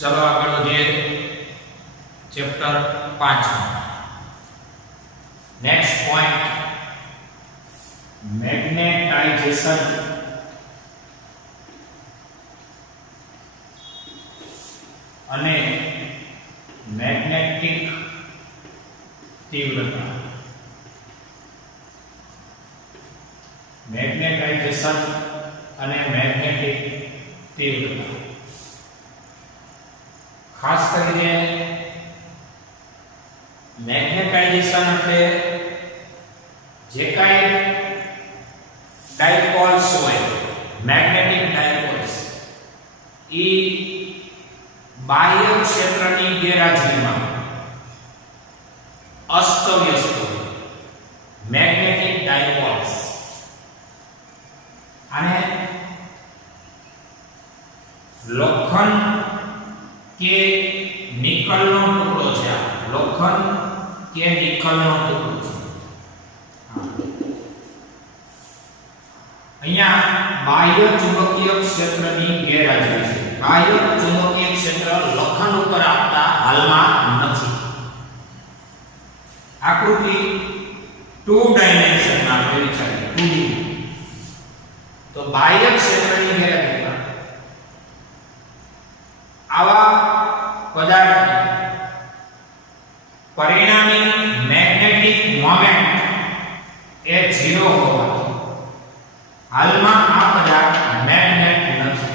चलो आगे बढ़िए चैप्टर 5 नेक्स्ट पॉइंट मैग्नेटाइजेशन अने मैग्नेटिक तीव्रता मैग्नेटाइजेशन अने मैग्नेटिक तीव्रता खास करीने मैग्नेटाइजेशन એટલે જે કાઈ ડાયપોલ્સ હોય મેગ્નેટિક ડાયપોલ્સ ઈ બાહ્ય ક્ષેત્રની ગેરહાજરીમાં અસ્તવ્યસ્ત મેગ્નેટિક ડાયપોલ્સ આને લોખંડ के निकल नो टुकड़ो छे लोखंड के निकल नो टुकड़ो छे अहींया बाह्य चुंबकीय क्षेत्रनी गैरहाजरी छे बाह्य चुंबकीय क्षेत्र लोखंड पर आपता हालमां नथी आकृति 2 डायमेंशन में आपणे विचारीए 2D तो बाह्य क्षेत्रनी गैरहाजरी आवा पदार्थ परिणामी मैग्नेटिक मोमेंट ए 0 होवाथी हालमां आ पदार्थ मैग्नेट नथी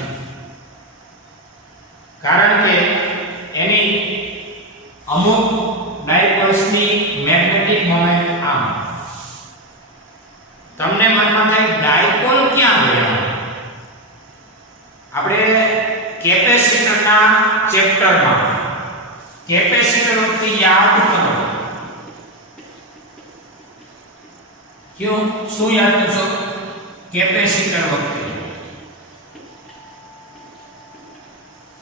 कारण के एनी अमुक डायपोल्सनी मैग्नेटिक मोमेंट आम तमने मनमा थाय डायपोल क्यां गया आपणे कैपेसिटर ना चैप्टर में कैपेसिटर वक्ते याद करो क्यों शू याद करशो कैपेसिटर वक्ते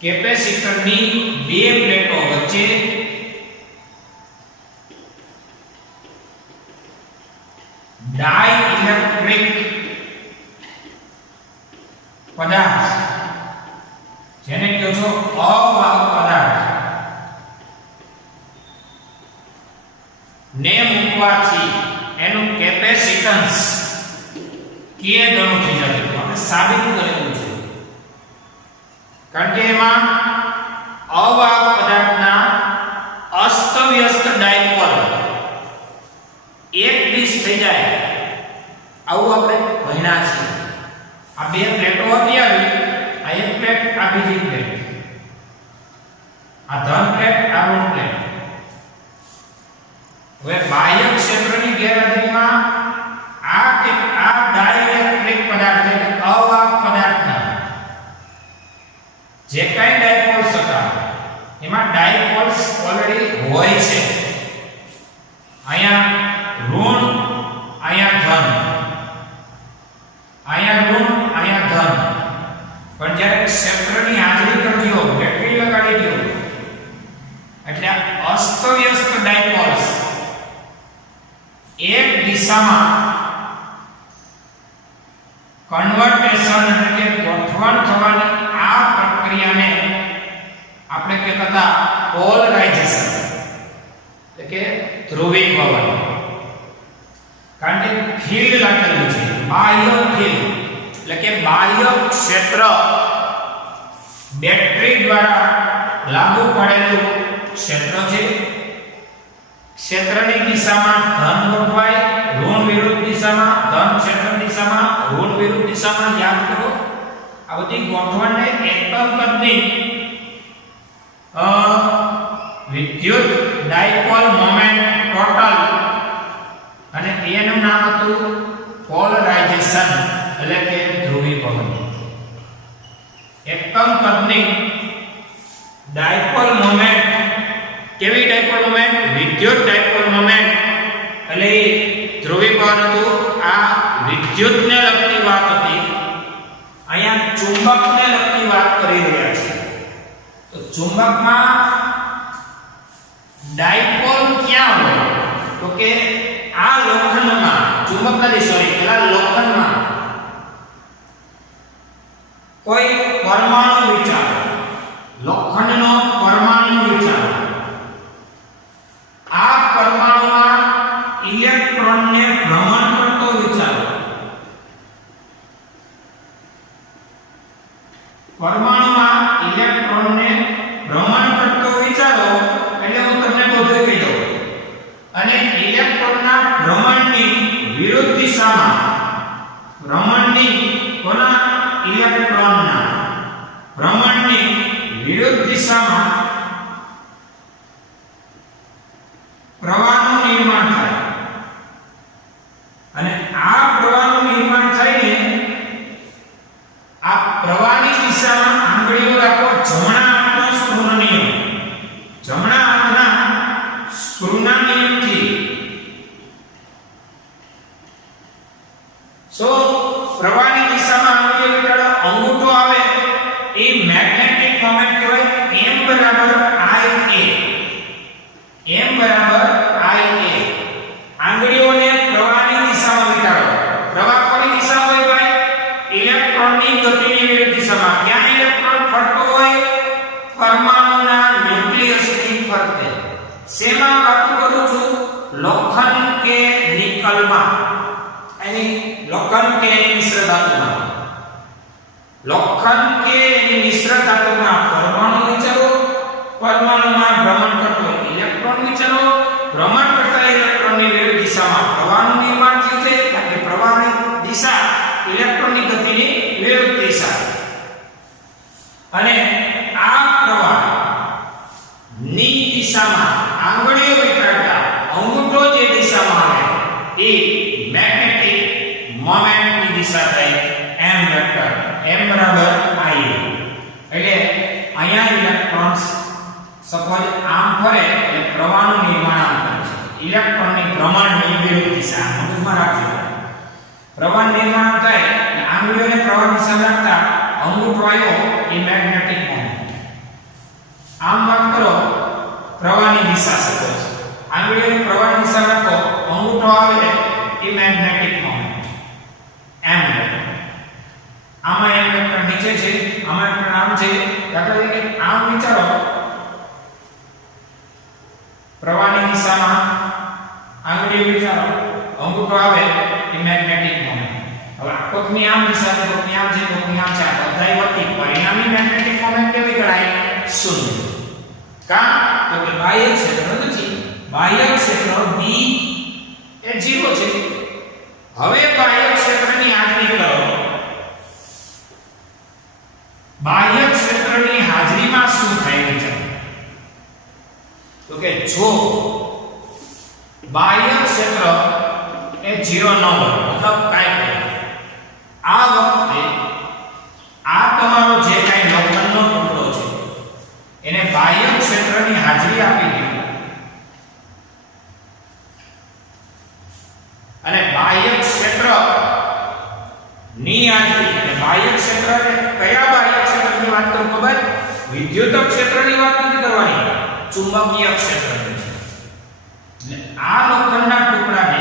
कैपेसिटर नी बे प्लेटो वच्चे डाई इलेक्ट्रिक पदार्थ जेने कहो छो अवाहक पदार्थ ने मूकवाथी एनु कैपेसिटन्स के गणो थई जाय तो આપણે સાબિત કરેલું છે કારણ કે એમાં અવાહક પદાર્થના અસ્તવ્યસ્ત ડાયપોલ એક ડિશ થઈ જાય આવું આપણે ભણ્યા છે આ બે પ્લેટો હતી આવી आ एक प्लेट आ बीजी प्लेट आ धन प्लेट आ ऋण प्लेट હવે બાહ્ય ક્ષેત્રની ગેરહાજરીમાં આ ડાઇલેક્ટ્રિક પદાર્થ એટલે અવાહક પદાર્થના જે કાંઈ ડાયપોલ્સ હતા એમાં ડાયપોલ્સ ઓલરેડી હોય છે અહીંયા ઋણ અહીંયા ધન અહીંયા ઋણ અહીંયા ધન પણ જ્યારે ક્ષેત્રની હાજરી કરી દો બેટરી લગાડી દો એટલે અસ્તવ્યસ્ત ડાયપોલ્સ એક દિશામાં કન્વર્ટેશન એટલે કે ગોઠવણ થવાની આ પ્રક્રિયાને આપણે કહેતા હતા પોલરાઇઝેશન એટલે કે ધ્રુવીકરણ કારણ કે ફીલ્ડ લાગેલું છે બાહ્ય ફીલ્ડ એટલે કે બાહ્ય ક્ષેત્ર બેટરી દ્વારા લાગુ પડેલું ક્ષેત્ર છે ક્ષેત્રની દિશામાં ધન ગોઠવાય ઋણ વિરુદ્ધ દિશામાં ધન ક્ષેત્રની દિશામાં ઋણ વિરુદ્ધ દિશામાં યાદ કરો આ બધી ગોઠવણને એકમ કદની વિદ્યુત ડાયપોલ મોમેન્ટ ટોટલ અને એનું નામ હતું પોલરાઇઝેશન એટલે કે ધ્રુવીકરણ એકમ કદની ડાયપોલ મોમેન્ટ કેવી ડાયપોલ મોમેન્ટ વિદ્યુત ડાયપોલ મોમેન્ટ એટલે ધ્રુવીકરણ હતું આ વિદ્યુતને લગતી વાત હતી અહીંયા ચુંબકને લગતી વાત કરી રહ્યા છે તો ચુંબકમાં ડાયપોલ ક્યાં હોય તો કે આ લોખંડમાં ચુંબક નથી સોરી પેલા લોખંડમાં કોઈ પરમાણુ વિચાર લોખંડનો વિરુદ્ધ દિશામાં ભ્રમણની કોના ઇલેક્ટ્રોનના ભ્રમણની વિરુદ્ધ દિશામાં પ્રવાહનું નિર્માણ થાય અને આ પ્રવાહનું નિર્માણ થઈને આ પ્રવાહની દિશામાં આંગળીઓ રાખો જમણા હાથનો સ્ક્રૂનો નિયમ જમણા હાથના સ્ક્રૂના નિયમથી પ્રવાહની દિશામાં આંગળીઓ વીંટાળો અંગૂઠો આવે એ મેગ્નેટિક મોમેન્ટ કહેવાય m બરાબર ia m બરાબર ia આંગળીઓને પ્રવાહની દિશામાં વીંટાળો પ્રવાહ કોની દિશામાં હોય ભાઈ ઇલેક્ટ્રોનની ગતિની વિરુદ્ધ દિશામાં ક્યાં ઇલેક્ટ્રોન ફરતો હોય પરમાણુના ન્યુક્લિયસની ફરતે શેમાં વાત કરું છું લોખંડ કે નિકલમાં એની લોખંડ કે મિશ્ર ધાતુમાં લોખંડ કે મિશ્ર ધાતુમાં પરમાણુ વિચારો પરમાણુમાં ભ્રમણ કરતો ઇલેક્ટ્રોન વિચારો ભ્રમણ કરતા ઇલેક્ટ્રોનની વિરુદ્ધ દિશામાં પ્રવાહનું નિર્માણ થયું છે કારણ કે પ્રવાહની દિશા ઇલેક્ટ્રોનની ગતિની વિરુદ્ધ દિશા અને આ પ્રવાહ ની દિશામાં આંગળીઓ વીંટાળતા અંગૂઠો જે દિશામાં આવે એ મેગ્નેટિક મોમેન્ટની દિશા થાય m વેક્ટર m બરાબર i એટલે અહીંયા ઇલેક્ટ્રોન્સ સપોઝ આમ ફરે એટલે પ્રવાહનું નિર્માણ આમ કરે છે ઇલેક્ટ્રોનની ભ્રમણની વિરુદ્ધ દિશા મગજમાં રાખજો પ્રવાહ નિર્માણ થાય એટલે આંગળીઓને પ્રવાહ દિશા રાખતા અંગૂઠો આવ્યો એ મેગ્નેટિક મોમેન્ટ આમ વાત કરો પ્રવાહની દિશા સપોઝ આંગળીઓને પ્રવાહની દિશા રાખો અંગૂઠો આવે એ મેગ્નેટિક મોમેન્ટ m આમાં m વેક્ટર નીચે છે આમાં વેક્ટર આમ છે દાખલા તરીકે આમ વિચારો પ્રવાહની દિશામાં આંગળીઓ વિચારો અંગૂઠો આવે એ મેગ્નેટિક મોમેન્ટ હવે કોકની આમ દિશા છે કોકની આમ છે કોકની આમ છે આ બધાય વતી પરિણામી મેગ્નેટિક મોમેન્ટ કેવી ગણાય શૂન્ય કા તો કે બાહ્ય ક્ષેત્ર નથી બાહ્ય ક્ષેત્ર b એ 0 છે હવે બાહ્ય ક્ષેત્રની હાજરી કરો બાહ્ય ક્ષેત્રની હાજરીમાં શું થાય છે તો કે જો બાહ્ય ક્ષેત્ર એ 0 ન હોય મતલબ કાઈ આ વખતે આ તમારો જે કાઈ લોખંડનો ટુકડો છે એને બાહ્ય ક્ષેત્રની હાજરી આપી દો અને બાહ્ય ક્ષેત્ર ની હાજરી અને બાહ્ય ક્ષેત્ર કયા બાહ્ય ક્ષેત્રની વાત કરું ખબર વિદ્યુત ક્ષેત્રની વાત નથી કરવાની ચુંબકીય ક્ષેત્રની છે એટલે આ લોખંડના ટુકડાને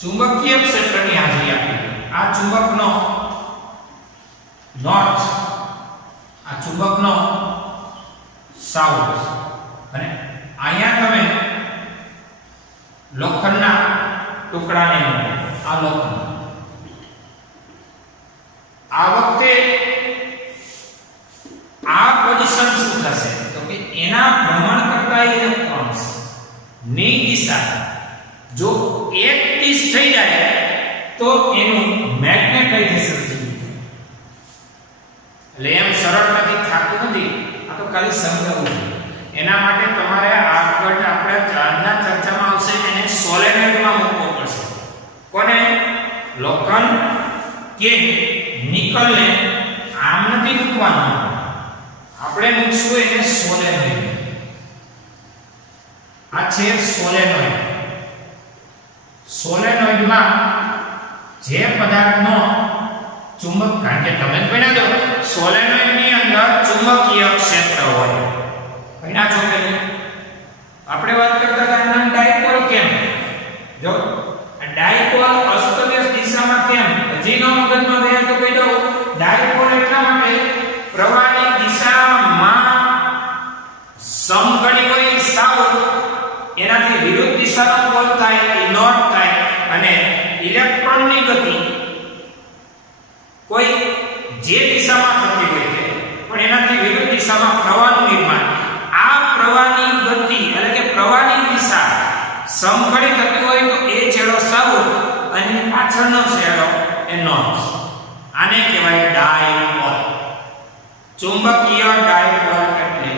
ચુંબકીય ક્ષેત્રની હાજરી આપી આ ચુંબકનો નોર્થ આ ચુંબકનો સાઉથ અને અહીંયા તમે લોખંડના ટુકડાને આ લોખંડ આ વખતે આ પોઝિશન શું થશે તો કે એના ભ્રમણ કરતા ઇલેક્ટ્રોન્સ ની દિશા જો એક દિશ થઈ જાય તો એનું મેગ્નેટાઇઝેશન થઈ જાય એટલે એમ સરળતાથી થાતું નથી આ તો ખાલી સમજાવવું એના માટે તમારે આગળ આપણે આજના ચર્ચામાં આવશે એને સોલેનોઇડમાં મૂકવો પડશે કોને લોખંડ કે નિકલને આમ નથી મૂકવાનું આપણે મૂકશું એને સોલેનોઇડ આ છે સોલેનોઇડ સોલેનોઇડમાં જે પદાર્થનો ચુંબક કારણ કે તમે ભણ્યા છો સોલેનોઇડની અંદર ચુંબકીય ક્ષેત્ર હોય ભણ્યા છો કે નહીં આપણે વાત કરતા હતા એનું ડાયપોલ કેમ જો ડાયપોલ અસ્તવ્યસ્ત દિશામાં કેમ હજી નો મગજમાં ગયા તો કહી દઉં ડાયપોલ એટલા માટે પ્રવાહની દિશામાં સમઘડી હોય સાઉથ એનાથી વિરુદ્ધ દિશાનો પોલ થાય એ નોર્થ થાય અને ઇલેક્ટ્રોનની ગતિ કોઈ જે દિશામાં થતી હોય છે પણ એનાથી વિરુદ્ધ દિશામાં પ્રવાહનું નિર્માણ આ પ્રવાહની ગતિ એટલે કે પ્રવાહની દિશા સમઘડી થતી હોય તો એ છેડો સાઉથ પાછળનો છેડો એ નોર્થ. આને કહેવાય ડાયપોલ. ચુંબકીય ડાયપોલ એટલે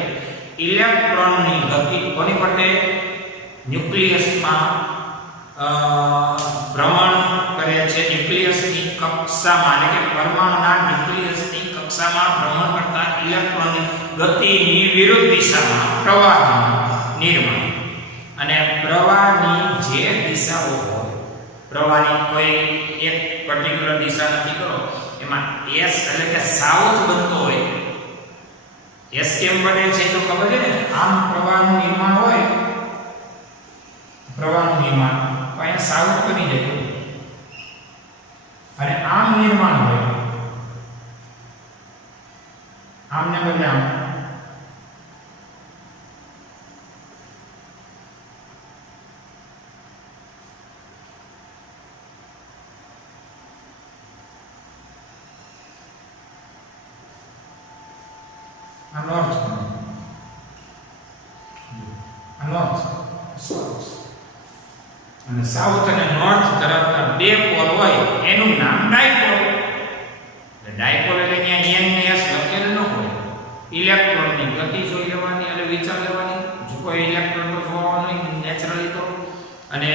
ઇલેક્ટ્રોનની ગતિ કોની ફરતે? ન્યુક્લિયસમાં ભ્રમણ કરે છે. ન્યુક્લિયસની કક્ષામાં એટલે કે પરમાણુના ન્યુક્લિયસની કક્ષામાં ભ્રમણ કરતા ઇલેક્ટ્રોનની ગતિની વિરુદ્ધ દિશામાં પ્રવાહનું નિર્માણ. અને પ્રવાહની જે દિશાઓ હોય, પ્રવાહની કોઈ એક પર્ટિક્યુલર દિશા નક્કી કરો, એમાં એસ એટલે કે સાઉથ બનતો હોય. એસ કેમ બને છે તો ખબર છે ને? આમ પ્રવાહનું નિર્માણ હોય, પ્રવાહનું નિર્માણ તો અહીંયા સાઉથ બની જાય અને આમ નિર્માણ હોય, આમને બદલે આમ. અને સાઉથ અને નોર્થ ધરાવતા બે પોલ હોય એનું નામ ડાયપોલ. ડાયપોલ એટલે ત્યાં n ને s લખેલ ન હોય. ઇલેક્ટ્રોનની ગતિ જોઈ લેવાની એટલે વિચાર લેવાની. જો કોઈ ઇલેક્ટ્રોન તો જોવાનો નહીં નેચરલી તો. અને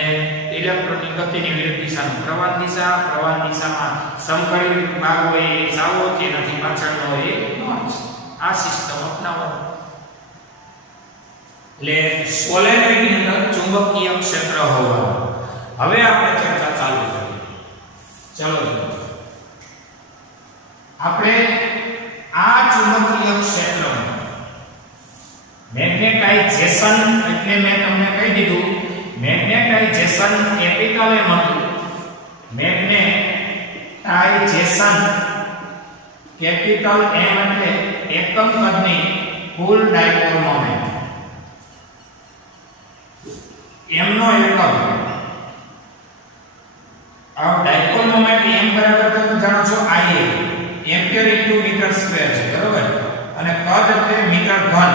ઇલેક્ટ્રોનની ગતિની વિરુદ્ધ દિશાનું પ્રવાહની દિશા, પ્રવાહની દિશામાં સમકળી ભાગ હોય એ સાઉથ, કે નથી પાછળનો હોય એ નોર્થ. આ સિસ્ટમ અપનાવવાની. એટલે સોલેનોઇડની અંદર ચુંબકીય ક્ષેત્ર હોવાનું. હવે આપણે ચર્ચા ચાલુ કરીએ. ચલો આપણે આ ચુંબકીય ક્ષેત્રમાં મેગ્નેટાઇઝેશન એટલે મેં તમને કહી દીધું, મેગ્નેટાઇઝેશન કેપિટલ એમ હતું. મેગ્નેટાઇઝેશન કેપિટલ એમ એટલે એકમ કદની કુલ ડાયપોલ મોમેન્ટ. એમનો એકમ આ ડાયપોલ મોમેન્ટ m બરાબર તમે જાણો છો IA, ampere into metre square છે, બરોબર? અને કદ એટલે મીટર ઘન.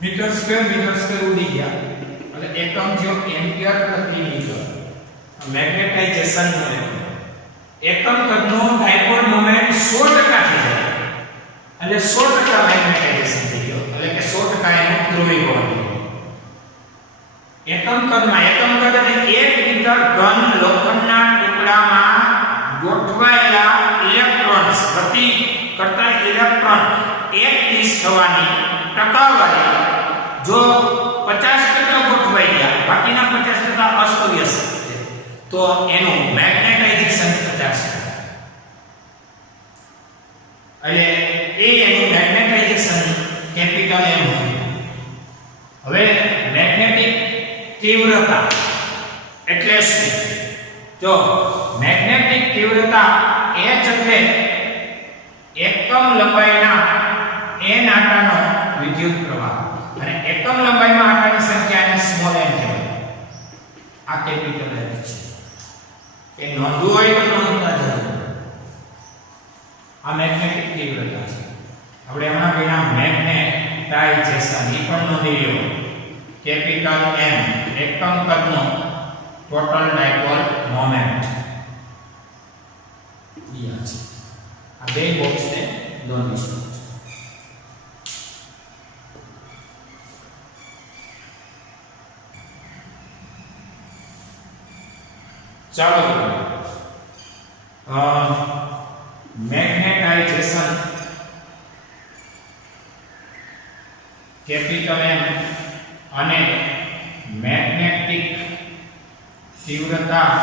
મીટર સ્ક્વેર ઉડી ગયા એટલે એકમ થયો એમ્પિયર પ્રતિ મીટર. મેગ્નેટાઇઝેશન નો એકમ કદનો ડાયપોલ મોમેન્ટ 100% થઈ જાય એટલે 100% મેગ્નેટાઇઝેશન થઈ ગયો એટલે કે 100% એનું ધ્રુવીકરણ. એકમ કદ એટલે 1 મીટર ઘન લોખંડના ટુકડામાં ગોઠવાયેલા ઇલેક્ટ્રોન્સ, ગતિ કરતા ઇલેક્ટ્રોન એક દિશ થવાની ટકાવારી જો 50% ગોઠવાઈ ગયા, બાકીના 50% અસ્તવ્યસ્ત છે, તો એનું મેગ્નેટાઇઝેશન 50%. એટલે એ એનું મેગ્નેટાઇઝેશન કેપિટલ M. હવે મેગ્નેટિક તીવ્રતા એટલે શું? જો મેગ્નેટિક તીવ્રતા h એટલે એકમ લંબાઈના n આટાનો વિદ્યુત પ્રવાહ અને એકમ લંબાઈમાં આટાની સંખ્યાને સ્મોલ n કહેવાય. આ કેપિટલ H છે. એ નોંધવું હોય તો નોંધતા જજો. આ મેગ્નેટિક તીવ્રતા છે. આપણે હમણાં પેલા મેગ્નેટાઇઝેશન એ પણ નોંધી લો. કેપિટલ M એકમ કદનો ટોટલ ડાયપોલ મોમેન્ટ. આ બે બોક્સને નોંધી શકો છો. ચાલો મેગ્નેટાઇઝેશન કેપિટલ M અને મેગ્નેટિક તીવ્રતા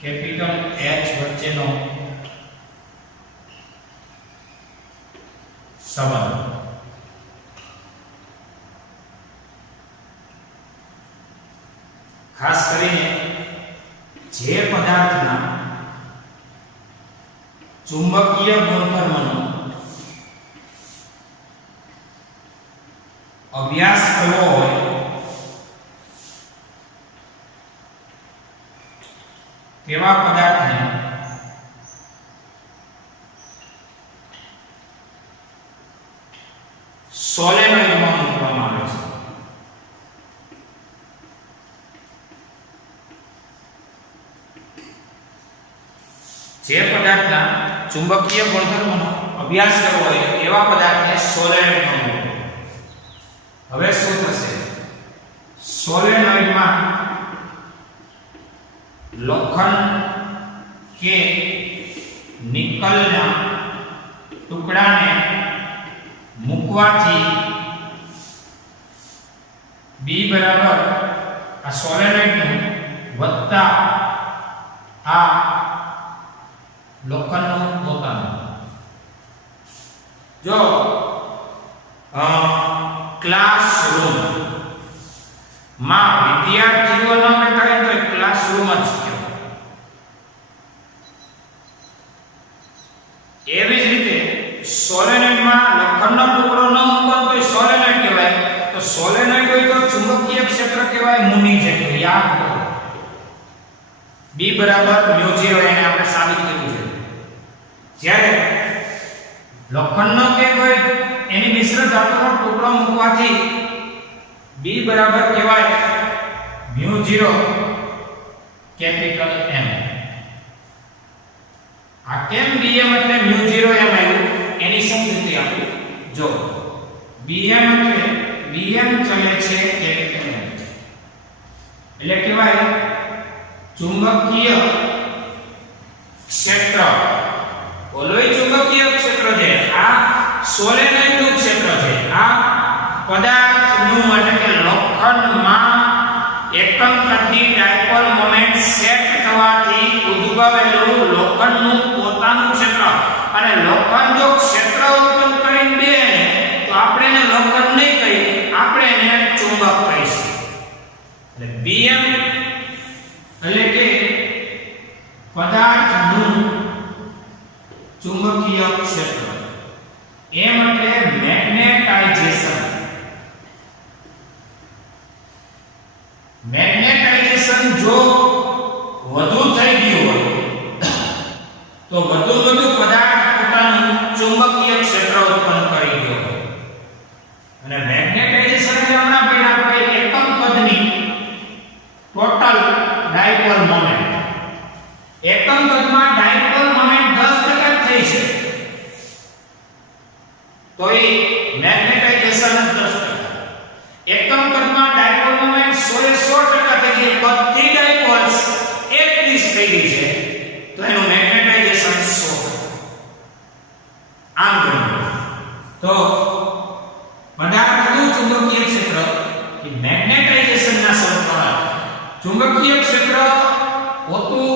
કેપિટલ H વચ્ચેનો સંબંધ. ખાસ કરીને જે પદાર્થના ચુંબકીય ગુણધર્મનો અભ્યાસ કરવો હોય તેવા પદાર્થને સોલેનોઇડમાં મૂકવામાં આવે છે. જે પદાર્થના ચુંબકીય ગુણધર્મોનો અભ્યાસ કરવો હોય એવા પદાર્થને સોલેનોઇડ કહેવાય. હવે શું થશે? સોલેનોઇડમાં લોખંડ કે નિકલના ટુકડાને મૂકવાથી B બરાબર આ સોલેનોઇડનું વત્તા આ લોખંડનું પોતાનું. જો ક્લાસરૂમ માં વિદ્યાર્થીઓ ન બેઠા હોય તો ક્લાસરૂમ જ કહેવાય. એવી જ રીતે સોલેનોઇડમાં લોખંડનો ટુકડો ન મૂકો તો સોલેનોઇડ કહેવાય. તો સોલેનોઇડ હોય તો ચુંબકીય ક્ષેત્ર કહેવાય મુની જેટલું. યાદ કરો B બરાબર μ0 એને આપણે સાબિત કર્યું છે. જ્યારે લોખંડનો કે કોઈ એની મિશ્ર ધાતુનો ટુકડો મૂકવાથી B બરાબર કહેવાય μ0 કેપિટલ M. આ કેમ Bm એટલે μ0 M આવ્યું એની સમજૂતી આપી. જો Bm એટલે Bm ચલે છે કેપિટલ M એટલે કહેવાય ચુંબકીય ક્ષેત્ર. ઓલોય ચુંબકીય ક્ષેત્ર છે, આ સોલેનોઇડનું ક્ષેત્ર છે. આ પદાર્થનું એટલે કે લોખંડમાં એકમ કદની ડાયપોલ મોમેન્ટ સેટ થવાથી ઉદ્ભવેલું લોખંડનું પોતાનું ક્ષેત્ર. અને લોખંડ જો ક્ષેત્ર ઉત્પન્ન કરીને દે તો આપણે એને લોખંડ નહીં કહીએ, આપણે એને ચુંબક કહીશું. એટલે Bm એટલે કે પદાર્થનું ચુંબકીય ક્ષેત્ર. M એટલે મેગ્નેટાઇઝેશન. મેગ્નેટાઇઝેશન જો વધુ થઈ ગયું હોય તો વધુ પદાર્થ પોતાનું ચુંબકીય ક્ષેત્ર ઉત્પન્ન કરી ગયો હોય. અને મેગ્નેટાઇઝેશન એટલે હમણાં પહેલા આપણે એકમ કદની ટોટલ ડાયપોલ મોમેન્ટ. એકમ કદમાં ડાયપોલ મોમેન્ટ 10% થઈ છે તો એ મેગ્નેટાઇઝેશન જ 10%. એકમ કદમાં ડાયપોલ મોમેન્ટ 100% થઈ ગઈ, બધી ડાયપોલ્સ એક દિશ થઈ ગઈ છે તો એનું મેગ્નેટાઇઝેશન 100. આમ ગણો તો પદાર્થનું ચુંબકીય ક્ષેત્ર એ મેગ્નેટાઇઝેશનના સમપ્રમાણ. ચુંબકીય ક્ષેત્ર હોતું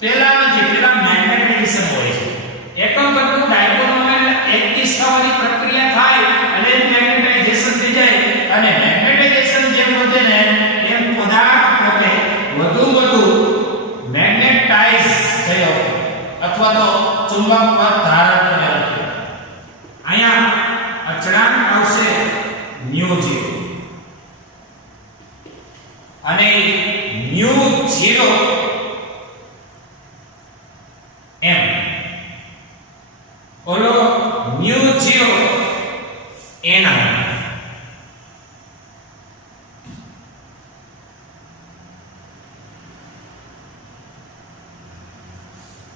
પેલા નથી, પેલા મેગ્નેટાઇઝેશન હોય છે. એકમ કદનું ડાયપોલ મોમેન્ટ એક દિશ થવાની પ્રક્રિયા થાય અને મેગ્નેટાઇઝેશન થઈ જાય. અને મેગ્નેટાઇઝેશન જેમ વધે ને એમ પદાર્થ પોતે વધુ મેગ્નેટાઇઝ થયો અથવા તો ચુંબક પદ ધારણ કર્યો. અહીંયા અચળાંક આવશે μ0 અને μ0 M ઓલો μ0 N.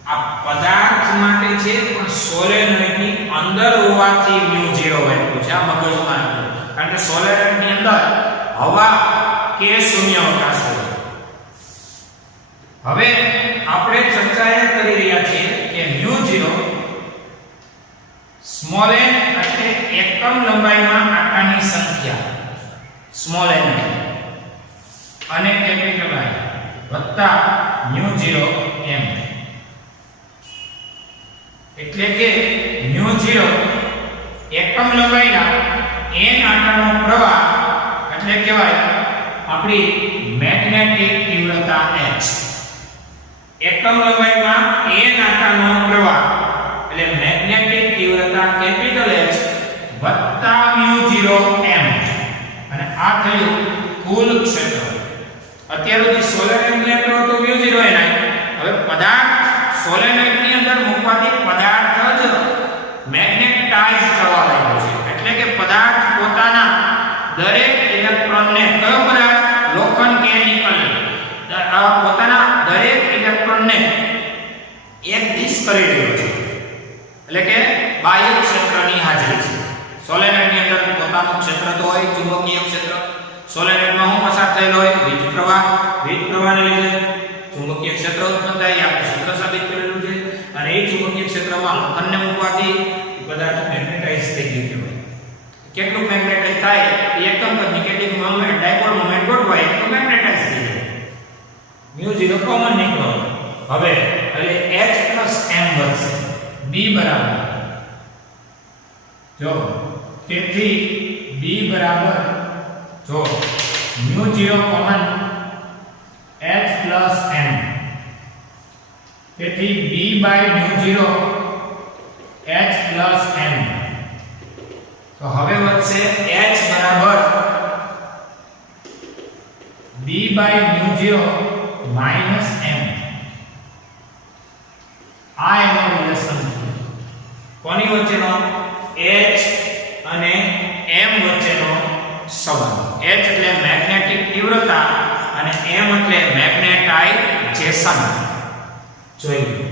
આ પદાર્થ માટે છે પણ સોલેનોઇડની અંદર હોવાથી μ0 આપ્યું છે. આ મગજમાં રાખો, કારણ કે સોલેનોઇડની અંદર હવા કે શૂન્યાવકાશ હોય. હવે આપણે ચર્ચા એ કરી રહ્યા છીએ કે μ0 સ્મોલ n એટલે એકમ લંબાઈમાં આંટાની સંખ્યા સ્મોલ n અને કેપિટલ I વત્તા μ0 M એટલે કે μ0 એકમ લંબાઈના n આંટાનો પ્રવાહ એટલે કહેવાય આપણી મેગ્નેટિક તીવ્રતા H. એકમ લંબાઈમાં n આંટાનો પ્રવાહ એટલે મેગ્નેટિક તીવ્રતા કેપિટલ H વત્તા μ0 M. અને આ થયું કુલ ક્ષેત્ર. અત્યાર સુધી સોલેનોઇડની અંદર તો μ0 એના. હવે પદાર્થ સોલેનોઇડની અંદર મૂકવાથી પદાર્થ જ મેગ્નેટાઇઝ થવા લાગ્યો છે. એટલે કે પદાર્થ પોતાના દરેક ઇલેક્ટ્રોનને કયો પદાર્થ લોખંડ કે નિકલ પોતાના દરેક ઇલેક્ટ્રોનને કરી રહ્યો છે, એટલે કે બાહ્ય ક્ષેત્રની હાજરી છે. સોલેનોઇડની અંદર પોતાનું ક્ષેત્ર તો હોય, ચુંબકીય ક્ષેત્ર. સોલેનોઇડમાં શું પસાર થયેલો હોય? વિદ્યુત પ્રવાહને લીધે ચુંબકીય ક્ષેત્ર ઉત્પન્ન થાય. આપણે સૂત્ર સાબિત કરેલું છે. અને એ ચુંબકીય ક્ષેત્રમાં લોખંડને મૂકવાથી પદાર્થ મેગ્નેટાઇઝ થઈ ગયું કહેવાય. કેટલું મેગ્નેટાઇઝ થાય? એકમ કદની કેટલીક મોમેન્ટ, ડાયપોલ મોમેન્ટ ગોઠવાય તો મેગ્નેટાઇઝ થઈ જાય. μ0 કોમન નીકળો. હવે એટલે H+m વધશે. B બરાબર, જો તેથી B બરાબર, જો μ0 કોમન H+m, તેથી B/μ0 H+m. તો હવે વધશે H બરાબર B/μ0 -m. આ એનો રિલેશન છે. કોની વચ્ચેનો? H અને m વચ્ચેનો સંબંધ. H એટલે મેગ્નેટિક તીવ્રતા અને m એટલે મેગ્નેટાઇઝેશન. જોઈએ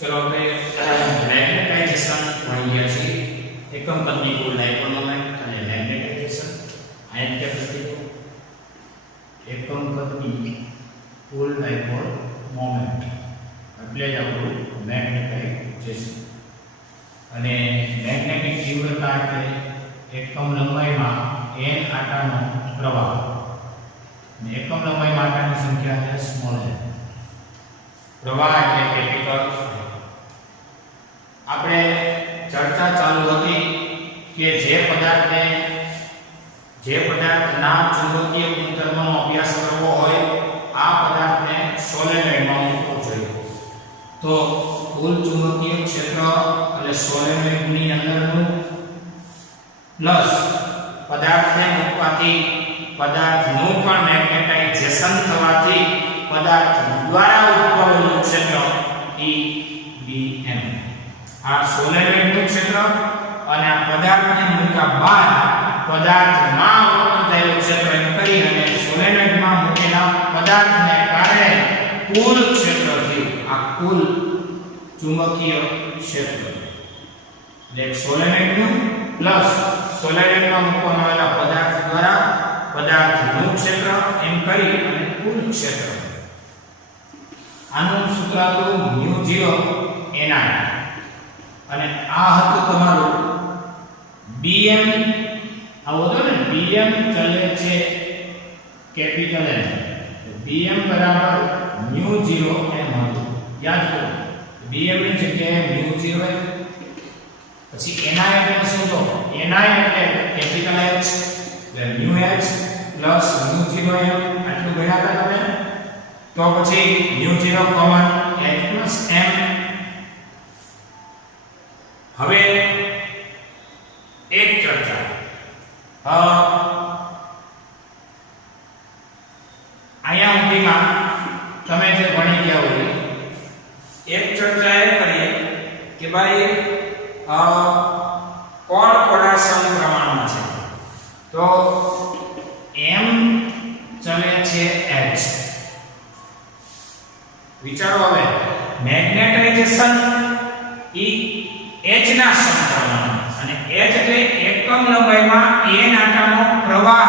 ચલો આપણે મેગ્નેટાઇઝેશન ભણી ગયા છીએ. એકમ કદની કુલ ડાયપોલ મોમેન્ટ અને મેગ્નેટાઇઝેશન આયન કેપેસિટી. એકમ કદની કુલ ડાયપોલ મોમેન્ટ એટલે જ આપણું મેગ્નેટાઇઝેશન. અને મેગ્નેટિક તીવ્રતા એટલે એકમ લંબાઈમાં n આટાનો પ્રવાહ. અને એકમ લંબાઈમાં આટાની સંખ્યા છે સ્મોલ n. પ્રવાહ એટલે કેપિટલ. આપણે ચર્ચા ચાલુ હતી કે જે પદાર્થના ચુંબકીય ગુણધર્મોનો અભ્યાસ કરવો હોય આ પદાર્થને સોલેનોઇડમાં મૂકવો જોઈએ. તો કુલ ચુંબકીય ક્ષેત્ર એટલે સોલેનોઇડની અંદરનું પ્લસ પદાર્થને મૂકવાથી પદાર્થનું પણ મેગ્નેટાઇઝેશન થવાથી પદાર્થ દ્વારા ઉદ્ભવેલું ક્ષેત્ર EBM. આ સોલેનોઇડનું ક્ષેત્ર અને આ પદાર્થને મૂક્યા બાદ પદાર્થમાં ઉત્પન્ન થયેલું ક્ષેત્ર એમ કરી અને સોલેનોઇડમાં મૂકેલા પદાર્થને કારણે કુલ ક્ષેત્ર થયું. આ કુલ ચુંબકીય ક્ષેત્ર એટલે સોલેનોઇડનું પ્લસ સોલેનોઇડમાં મૂકવામાં આવેલા પદાર્થ દ્વારા પદાર્થનું ક્ષેત્ર એમ કરી અને કુલ ક્ષેત્ર. આનું સૂત્ર હતું μ0 ni અને આ હતું તમારું bm. આવો તો ને bm ચલે છે કેપિટલ N. bm બરાબર μ0 m હતું. યાદ કરો bm ની જગ્યાએ μ0 m. પછી ni એટલે શું? તો ni એટલે કેપિટલ H એટલે μh પ્લસ μ0 m આટલું ગણ્યા હતા તમે. તો પછી μ0 કોમન H+m. હવે એક ચર્ચા અહીંયા સુધીમાં તમે જે ભણી ગયા હોય એક ચર્ચા એ કરીએ કે ભાઈ કોણ કોના સમપ્રમાણમાં છે. તો m ચલે છે h. વિચારો હવે મેગ્નેટાઇઝેશન h ના સમપ્રમાણમાં અને h એટલે એકમ લંબાઈમાં n આટાનો પ્રવાહ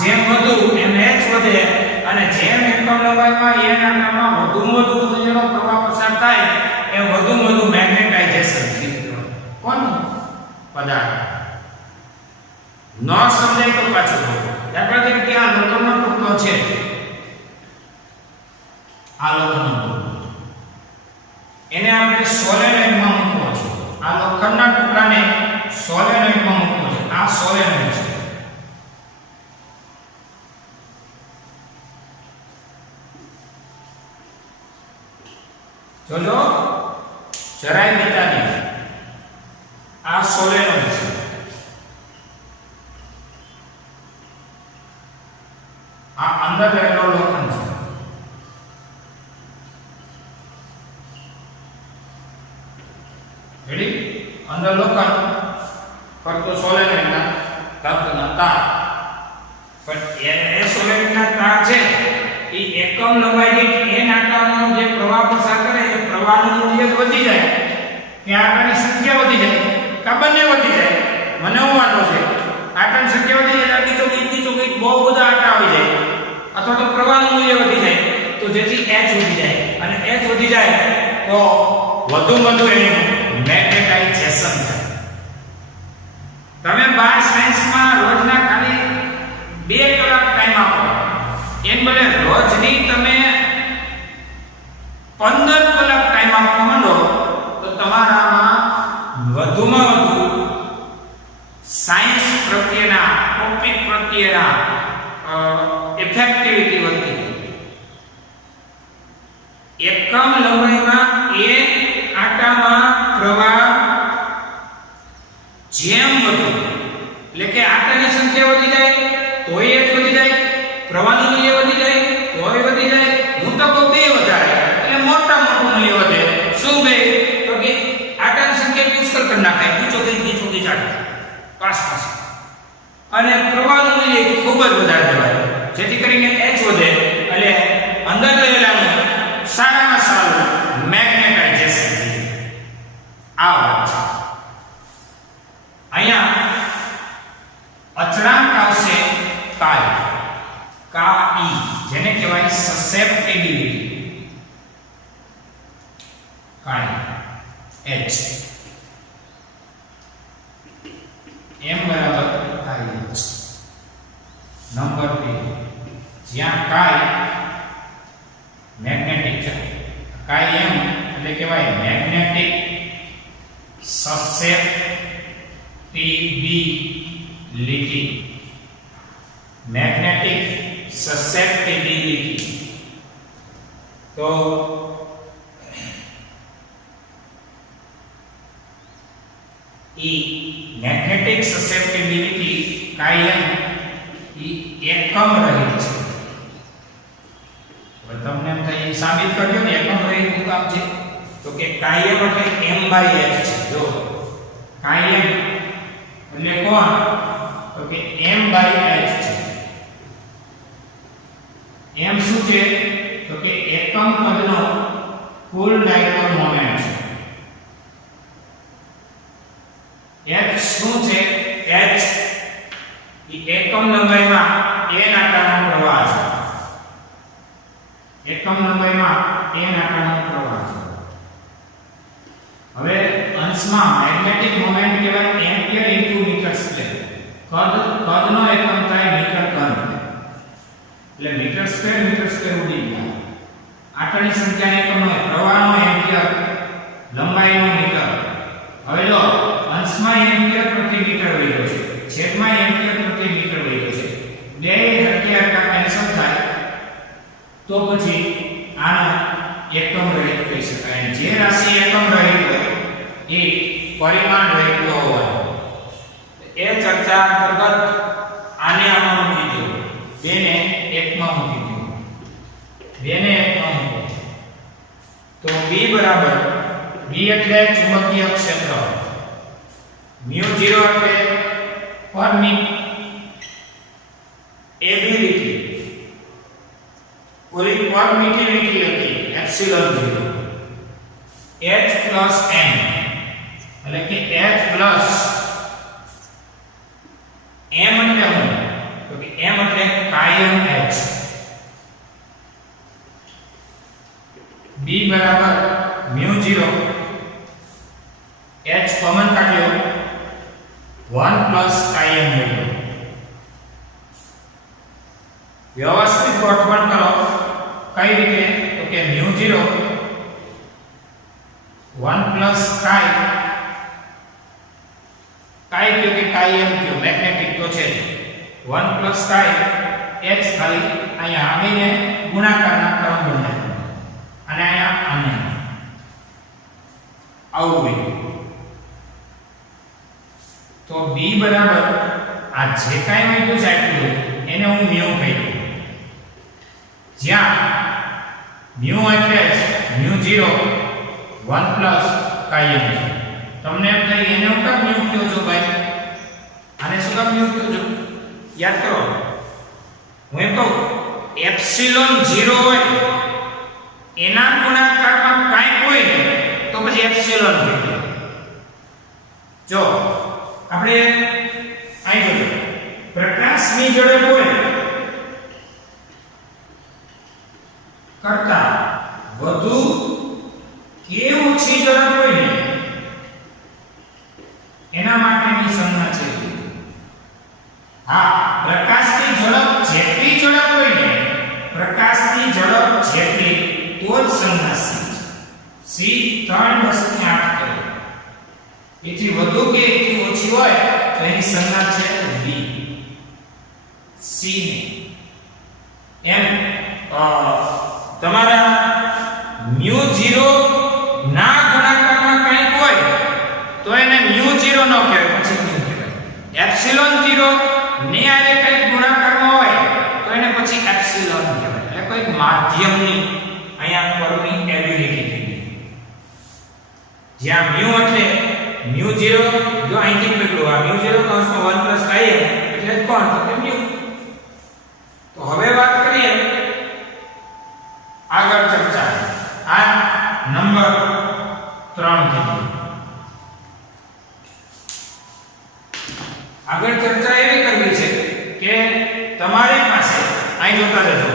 જેમ વધુ એમ h વધે અને જેમ એકમ લંબાઈમાં n આટામાં વધુમાં વધુ જેનો પ્રવાહ પસાર થાય એ વધુમાં વધુ મેગ્નેટાઇઝેશન થાય. કોણ? પદાર્થ. ન સમજાય તો પાછું દાખલા તરીકે આ લોખંડનો ટુકડો છે. આ લોખંડનો ટુકડો એને આપણે સોલેનોઇડમાં મૂકવો છે. આ લોખંડના ટુકડાને સોલેનોઇડમાં મૂકવો છે. આ સોલેનોઇડ છે. જોજો જરાય બેતા નહીં. આ સોલેનોઇડ છે. આ અંદર રહેલો લોખંડ છે. રેડી? અંદર લોખંડ ફરતો સોલેનોઇડના ધાતુના તાર. પણ એ સોલેનોઇડના તાર છે એ એકમ લંબાઈ દીઠ n આટાનો જે પ્રવાહ પસાર કરે એ પ્રવાહનું મૂલ્ય વધી જાય કે આટાની સંખ્યા વધી જાય કે બંને વધી જાય. મને શું વાંધો છે, આટાની સંખ્યા વધી જાય એટલે બીજો બહુ બધા આટા આવી જાય અથવા તો પ્રવાહનું મૂલ્ય વધી જાય તો જેથી h વધી જાય અને h વધી જાય તો વધુ એનું મેગ્નેટાઇઝેશન થાય. તમે 12 સાયન્સમાં રોજના ખાલી 2 કલાક ટાઈમ આપો એમ બને રોજની તમે 15 કલાક ટાઈમ આપવા માંડો તો તમારામાં વધુમાં વધુ સાયન્સ પ્રત્યેના ટોપિક પ્રત્યેના ઇફેક્ટિવિટી વધતી જાય. એકમ લંબાઈમાં એક આટામાં પ્રવાહ જેમ વધુ એટલે કે આટાની સંખ્યા વધી જાય તોય એક વધી જાય, પ્રવાહનું મૂલ્ય વધી જાય તોય વધી જાય, હું તો કહું બે વધારે એટલે મોટું મૂલ્ય વધે. શું બે? તો કે આટાની સંખ્યા પુષ્કળ કરી નાખાય, ઊંચો ચાલે પાસ અને પ્રવાહનું મૂલ્ય ખૂબ જ વધારે દેવાય જેથી કરીને h વધે એટલે અંદર રહેલાનું સારામાં સારું મેગ્નેટાઇઝેશન થાય. આ વાત છે. અહીંયા અચળાંક આવશે કાઈ જેને કહેવાય સસેપ્ટિબિલિટી. કાઈ h m બરાબર કાઈ h. નંબર 2 જ્યાં કાઈ મેગ્નેટિક છે, કાઈ m એટલે કહેવાય મેગ્નેટિક સસેપ્ટિબિલિટી. મેગ્નેટિક સસેપ્ટિબિલિટી તો મેગ્નેટિક સસેપ્ટિબિલિટી કાયમ એકમ રહિત છે. હવે તમને એમ થાય સાબિત કરજો ને એકમ રહિત નું કામ છે તો કે કાયમ એટલે m/h છે. જો કાયમ એટલે કોણ? તો કે m/h છે. m શું છે? તો કે એકમ કદનો કુલ ડાયપોલ મોમેન્ટ છે. h શું છે? h એકમ લંબાઈમાં n આટાનો પ્રવાહ છે. એકમ લંબાઈમાં n આટાનો પ્રવાહ છે. હવે અંશમાં મેગ્નેટિક મોમેન્ટ કહેવાય એમ્પિયર ઇન્ટુ મીટર સ્ક્વેર. કદનો એકમ થાય મીટર ઘન એટલે મીટર સ્ક્વેર ઉડી ગયા. આટાની સંખ્યાનો એકમ હોય, પ્રવાહનો એમ્પિયર, લંબાઈનો મીટર. હવે લો અંશમાં એમ્પિયર પ્રતિ મીટર વહ્યો છે, છેદમાં એમ્પિયર પ્રતિ મીટર વહ્યો છે. બે હરખા કેન્સલ થાય તો પછી આનો એકમ રહિત કહી શકાય. જે રાશિ એકમ રહિત હોય એ પરિમાણ રહિત હોવાનો. એ ચર્ચા અંતર્ગત આને આમાં મૂકી દો, બેને એકમાં મૂકી દો, બેને એકમાં મૂકો તો B બરાબર B એટલે ચુંબકીય ક્ષેત્ર, μ0 એટલે પરમિટિવિટી, પરમિટિવિટી હતી એપ્સિલોન 0. h plus m એટલે કે h plus m એટલે શું? તો કે m એટલે કાયમ h. B બરાબર μ0 h કોમન કાઢ્યો 1 plus કાયમ મેળવ્યો. વ્યવસ્થિત ગોઠવણ કરો. કઈ રીતે? તો કે μ0 1 plus કાઈ કયો કે કાયમ કયો મેગ્નેટિક તો છે 1 plus કાઈ h ખાલી અહીંયા આવીને ગુણાકારના ક્રમ બને અને અહીંયા આને આવું હોય તો B બરાબર આ જે કાઈ હોય તો ચાલ્યું એને હું μ કહી દઉં. જ્યાં μ એટલે μ0 1 plus કાયમ છે તમને એમ થાય એને હું કેમ મ્યુ કહો છો ભાઈ? આને શું કામ મ્યુ કહો છો? યાદ કરો, હું એમ કહું એપ્સિલોન 0 હોય એના ગુણાકારમાં કાંઈ હોય ને તો પછી એપ્સિલોન કહેવાય. જો આપણે અહીં જોજો, પ્રકાશની ઝડપ હોય કરતા વધુ કે ઓછી ઝડપ હોય ને એના માટેની સંજ્ઞા છે. હા, પ્રકાશની ઝડપ જેટલી ઝડપ હોય ને, પ્રકાશની ઝડપ જેટલી તો જ સંજ્ઞા સી 3/8 કરે. એથી વધુ કે એથી ઓછી હોય તો એની સંજ્ઞા છે v. સી ને એમ તમારા મ્યુ 0 ના ગુણાકારમાં કંઈક હોય તો એને મ્યુ 0 ન કહેવાય, પછી મ્યુ કહેવાય. એપ્સિલોન 0 ને આરે કંઈક ગુણાકારમાં હોય તો એને પછી એપ્સિલોન કહેવાય. એટલે કોઈ માધ્યમની અહીંયા પરની એબિલિટી થઈ ગઈ. જ્યાં મ્યુ એટલે મ્યુ 0 જો અહીંથી કેટલું આ મ્યુ 0 કૌંસમાં 1 પ્લસ i એટલે કોણ તો મ્યુ. તો હવે વાત કરીએ આગળ ચર્ચા. આ નંબર 3 થી આગળ ચર્ચા એવી કરવી છે કે તમારી પાસે અહીં જોતા રહેજો,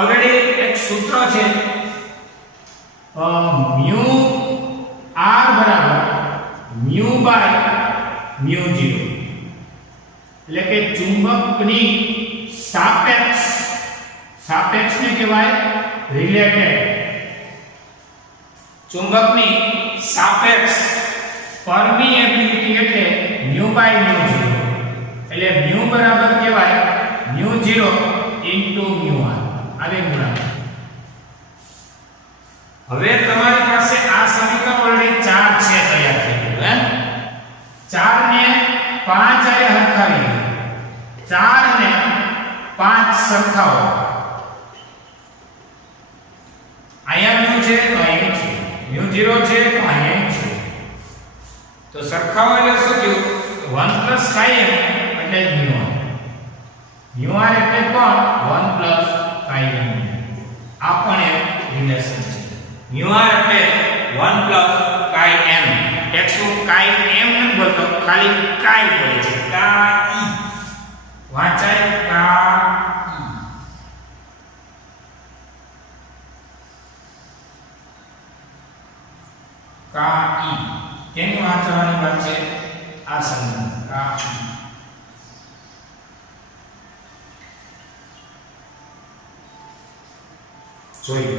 ઓલરેડી એક સૂત્ર છે મ્યુ r બરાબર મ્યુ બાય મ્યુ 0, એટલે કે ચુંબકની સાપેક્ષને કહેવાય રિલેટેડ. ચુંબકની સાપેક્ષ પરમિએબિલિટી એટલે મ્યુ બાય મ્યુ 0, એટલે મ્યુ બરાબર કહેવાય મ્યુ 0 ઇન્ટુ મ્યુ r. આવી ગુણાકાર. હવે તમારી પાસે આ સમીકરણ ઓલરેડી 4 છે તૈયાર થઈ ગયું. 4 ને 5 આરે હરખાવી, 4 ને 5 સરખાવો. અહીંયા મ્યુ છે તો અહીંયા છે, મ્યુ 0 છે તો અહીંયા છે. તો સરખાવો એટલે શું થયું? 1 પ્લસ m એટલે મ્યુ r. મ્યુ r એટલે કોણ? 1 પ્લસ m. આ પણ એક રિલેશન છે. મ્યુ r એટલે 1 પ્લસ m. ટેક્સ્ટબુક m નથી બોલતો, ખાલી બોલે છે. કાઈ વાંચાય કાઈ. તેની વાંચવાની વાત છે આ સંબંધ કાઈ. જોઈએ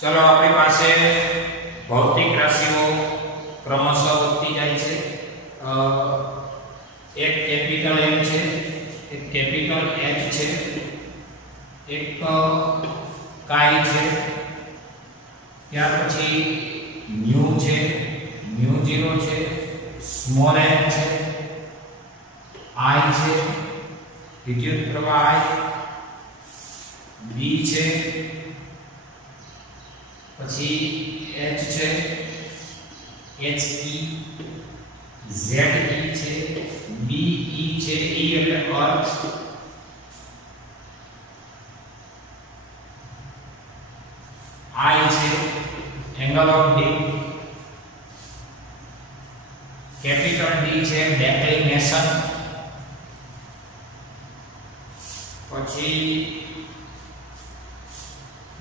ચલો, આપણી પાસે ભૌતિક રાશિઓ ક્રમશઃ વધતી જાય છે. એક કેપિટલ M છે, એક કેપિટલ H છે, એક કાઈ છે, ત્યાર પછી મ્યુ છે, મ્યુ 0 છે, સ્મોલ m છે, I છે, વિદ્યુત પ્રવાહ I, B છે, પછી H છે, HE, ZE છે, BE છે, E એટલે અર્થ, I છે angle of D, capital D છે ડેક્લિનેશન, પછી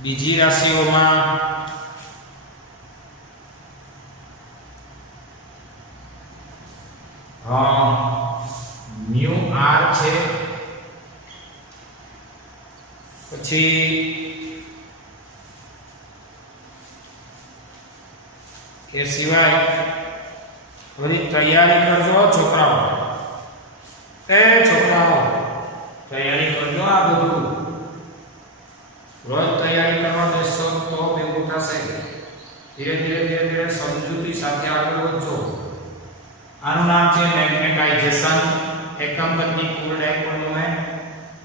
બીજી રાશિઓમાં મ્યુ r છે, પછી એ સિવાય બધી તૈયારી કરજો છોકરાઓ. છોકરાઓ તૈયારી કરજો. આ બધું રોજ તૈયારી કરવા બેસો તો ભેગું થશે. ધીરે ધીરે સમજૂતી સાથે આગળ વધજો. આનું નામ છે મેગ્નેટાઇઝેશન. એકમ ગતિ કુલ ડાયપોલ મોમેન્ટ.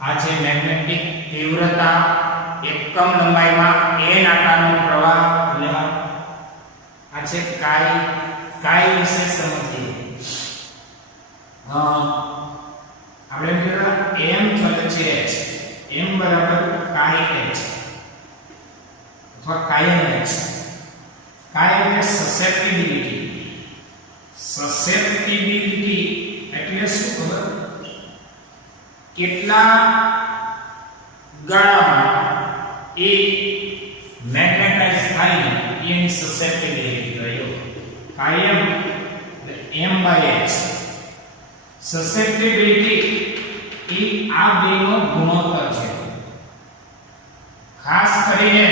આ છે મેગ્નેટિક તીવ્રતા. એકમ લંબાઈમાં n આકારનો પ્રવાહ લેવા. આ છે કાઈ વિશે સમજીએ. આપણે કીધું m ચલે છે h. m બરાબર કાઈ h અથવા કાયમ h. કાયમ એટલે સસેપ્ટિબિલિટી એટલે શું ખબર? કેટલા ગાળામાં એ મેગ્નેટાઇઝ થાય એની સસેપ્ટિબિલિટી રહ્યો. કાયમ m/h. સસેપ્ટિબિલિટી એ આ બેનો ગુણોત્તર છે. ખાસ કરીને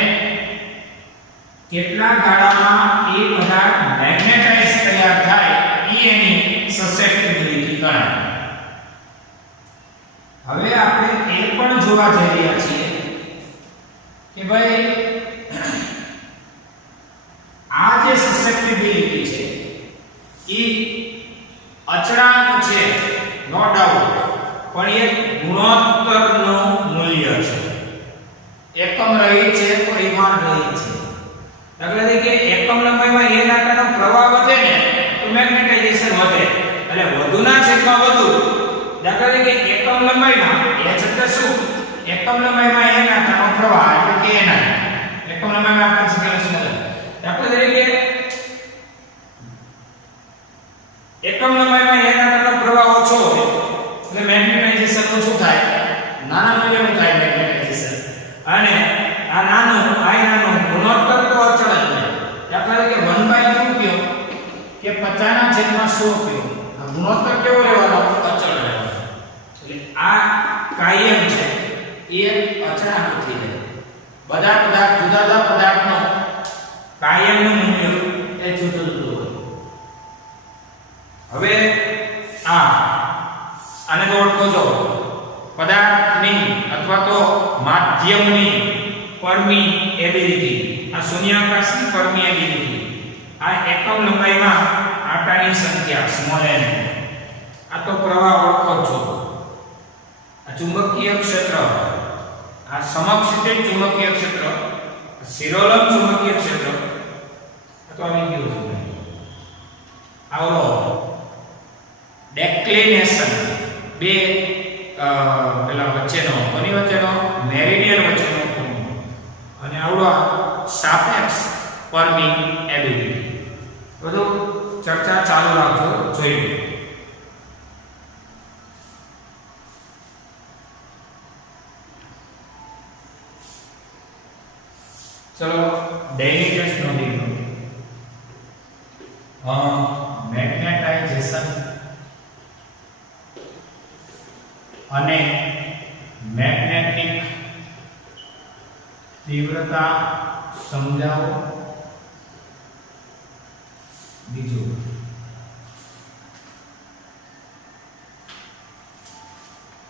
કેટલા ગાળામાં એ બધા મેગ્નેટાઇઝ તૈયાર થાય એની સસેપ્ટિબિલિટી ગણાય. હવે આપણે એ પણ જોવા જઈ રહ્યા છીએ કે ભાઈ આ જે સસેપ્ટિબિલિટી છે એ અચળાંક છે, નો ડાઉટ, પણ એ ગુણોત્તરનું મૂલ્ય છે. એકમ રહિત છે, પરિમાણ રહિત છે. દાખલા તરીકે એકમ લંબાઈમાં n આકારનો પ્રવાહ વધે ને તો મેગ્નેટાઇઝેશન વધે, એટલે વધુના છેદમાં વધુ. દાખલા તરીકે એકમ લંબાઈમાં h એટલે શું? એકમ લંબાઈમાં n આકારનો પ્રવાહ એટલે કે n. એકમ લંબાઈમાં આકાર સંખ્યા શું છે? દાખલા તરીકે એકમ લંબાઈમાં n આકારનો પ્રવાહ ઓછો હોય એટલે મેગ્નેટાઇઝેશન ઓછું થાય, નાના મૂલ્યનું થાય મેગ્નેટાઇઝેશન. અને આ નાનું ગુણોત્તર તો અચળ જ છે. દાખલા તરીકે 1/2 કયો કે 50/100 કયો, આ ગુણોત્તર કેવો રહેવાનો? અચળ રહેવાનો. એટલે આ કાયમ છે, એ અચળાંક થઈ જાય. બધા જુદા પદાર્થનો કાયમનું મૂલ્ય એ જુદું હોય. હવે આને તો ઓળખો છો, પદાર્થની અથવા તો માધ્યમની પરમીએબિલિટી. આ શૂન્યાવકાશની પરમીએબિલિટી. આ એકમ લંબાઈમાં આટાની સંખ્યા સ્મોલ n. આ તો પ્રવાહ ઓળખો છો. આ ચુંબકીય ક્ષેત્ર, આ સમક્ષિતિજ ચુંબકીય ક્ષેત્ર, શિરોલંબ ચુંબકીય ક્ષેત્ર. આ તો આવી ગયું છે. આવરો ડેક્લિનેશન, બે પેલા વચ્ચેનો કોની વચ્ચેનો? મેરિડિયન વચ્ચેનો ખૂણો. અને આવડો સાપેક્ષ પરમીએબિલિટી. બધું ચર્ચા ચાલુ રાખજો, જોઈએ. ચલો ડેઇલી ટેસ્ટ નોંધી લો. મેગ્નેટાઇઝેશન અને મેગ્નેટિક તીવ્રતા સમજાવો.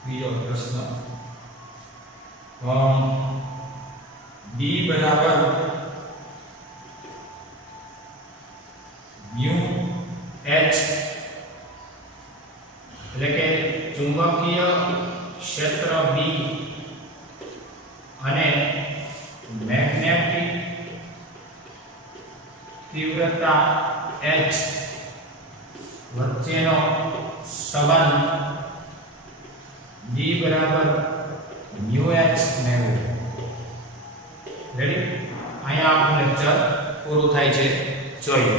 બીજો પ્રશ્ન, B બરાબર mu h એટલે કે ચુંબકીય ક્ષેત્ર B અને મેગ્નેટિક તીવ્રતા h વચ્ચેનો સંબંધ B બરાબર mu h મેળવો. રેડી? અહીંયા આપણું લેક્ચર પૂરું થાય છે, જોઈએ.